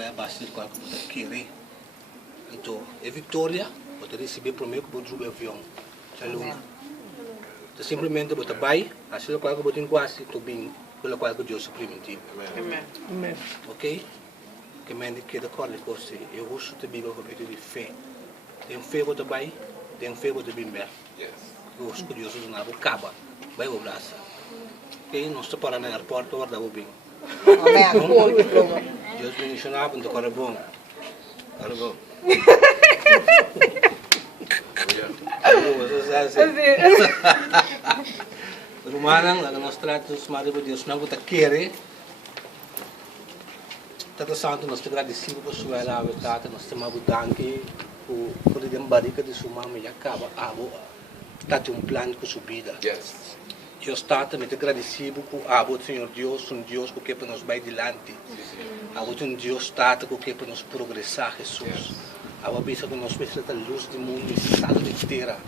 vai basta de qualquer coisa querer. Então, é vitória, você receber primeiro que você avião. Aluna. Então, simplesmente você vai, assim qual que você tem quase, tu bem, pela qual que Deus suprimentiu. Amém. Ok? Que mente que da corda que você, eu uso a Bíblia para pedir fé. Tem fé você vai, tem fé você bem bem. Eu uso que Deus não acaba, vai o braço. Ok? Nós estamos para no aeroporto, agora dá bem. Deus bendicionava, então agora bom. Agora bom. Rumanang, laga nós tratamos mais de Deus, não vou querer. Tata Santo, nós te agradecemos por Suella, a verdade, nós te abudamos por a barriga de sua mãe, acaba, tá plano com sua vida. Eu estou também agradecido por o Senhor Deus, um Deus que para nos vai adiante. Um Deus que para nos progressar, Jesus. A vista que nós precisamos da luz do mundo e sal da terra.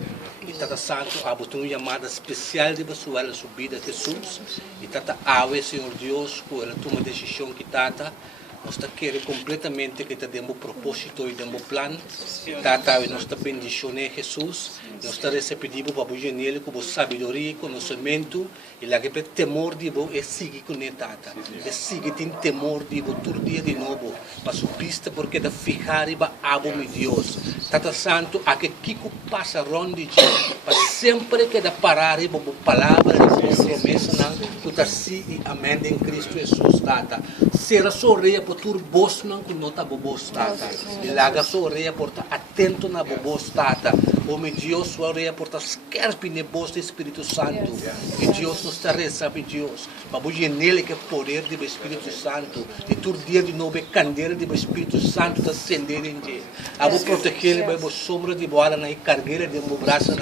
E Tata Santo, uma chamada especial de pessoa na sua vida, Jesus. E Tata Senhor Deus, com ela toma decisão que Tata, nós queremos completamente que temos propósito e temos plano. Tata, nós bendicionamos Jesus. Nós recebemos para o nele com sabedoria, conhecimento. E lá que tem temor de você, é seguir com ele, Tata. É seguir tem temor de você todo dia de novo. Para sua pista, porque da ficar e para meu Deus. Tata Santo, a que Kiko passa ronde para sempre que da parar e para a palavra e promessa, que está sim e amém em Cristo Jesus, Tata. Será sorria por tur bos não que nota bobos, Tata. E laga sorria por estar atento na bobos, Tata. O meu Deus, sorria por estar esquerpe ne bos do Espírito Santo. E Deus nos está recebe Deus. Para hoje nele que é poder do Espírito Santo. E todo dia de novo é candeira do Espírito Santo está acender em dia. A vou proteger ele, vai sombra de boa na cargueira de meu braço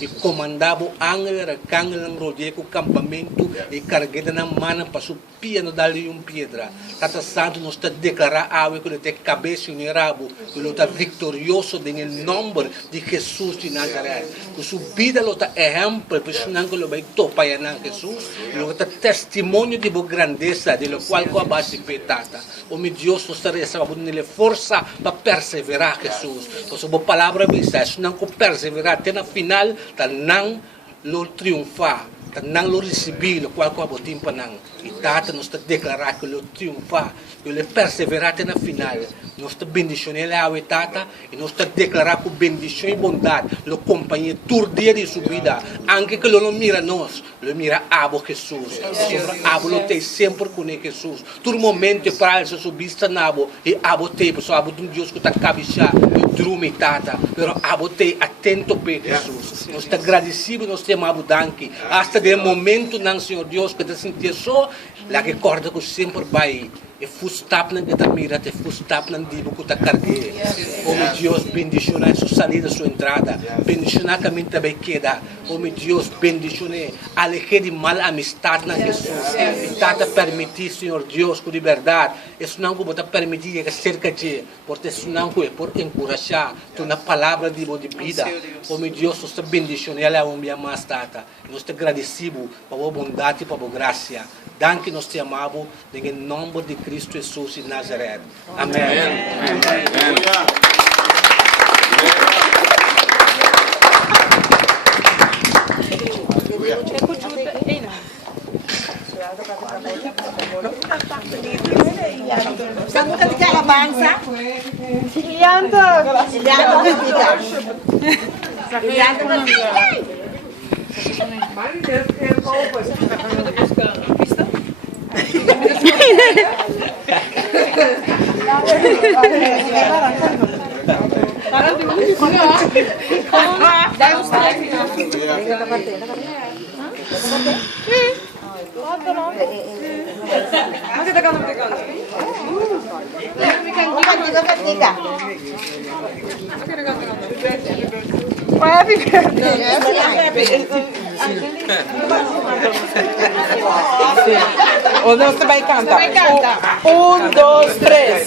e comandar o ángel, arcângel, rodeia com o campamento e cargueira na mão para subir no dali pedra. Tata Santo nos está declarar água que ele tem cabeça e rabo, que ele está vitorioso em nome de Jesus de Nazaré. Que sua vida está exemplo, por isso não que ele vai topar em Jesus, ele está testemunho de boa grandeza, de qual com a base petata. O meu Deus nos está recebendo nele força para perseverar, Jesus. Por sua palavra vista, se não perseverar até na final, tá não lo triunfar. Não lo receber, qual com a botimpa não. E Tata nos está declarar que lo triunfar, que ele perseverar até na final. Nós está bendicionando a Tata e nós está declarar com bendição e bondade, lo companhia todo dia de sua vida. Anche que ele não mira nós, ele mira a Jesus. Sobre a lo tem sempre com Jesus. Todo momento para ele sua vista na e a tem, pessoal, abo de um Deus que está cabeça e drume Tata, pero a tem atento para Jesus. Nós está agradecido, nós temos abo danke. Hasta de momento não, Senhor Deus, que te sentir só, lá que corda que sempre vai. E fustap na que te mira, te fustap na dibo que te cargue. Oh meu Deus, bendiciona sua saída, sua entrada. Bendiciona a caminho também queda. Oh meu Deus, bendiciona. Aleje de mal amistade na Jesus. E tata permitir, Senhor Deus, com liberdade. Isso não que te permitir que cerca de, porque isso não que é por encorajar, tu na palavra de vida. Oh meu Deus, nós te bendiciona, ela é um dia mais tata. Nós te agradecemos por a bondade e por a graça. Danke nós te amamos, em nome de Cristo Jesus de Nazaré. Amém. Sa muka di alabanza? Ilianto ketika. Ilianto ketika. O não se vai cantar. 1, 2, 3.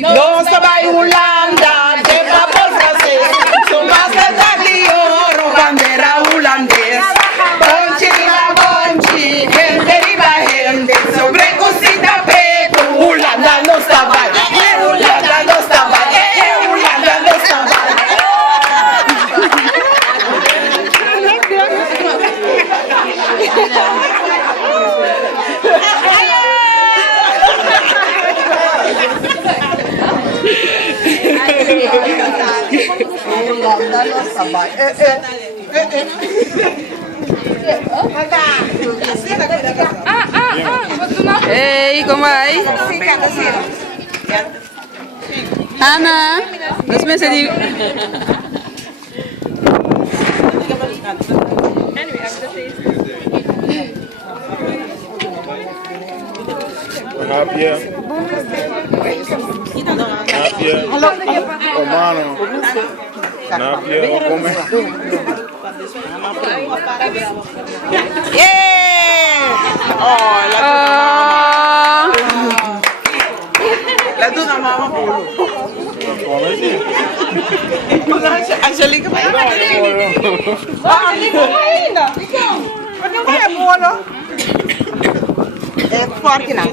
Não se vai Holanda, de papel francês. Su máscara de ouro, bandeira holandesa. Bonchi la bonchi, gente riba gente. Sobre cosita preto, Holanda não está vai. Hey, ¿cómo hay? Ana, nos me se di. Napia. Napia. Romano. Napia. Come. Yeah! Oh, la tuna mama polo. Angelica vai. Angelica vai. Polo. É forte não.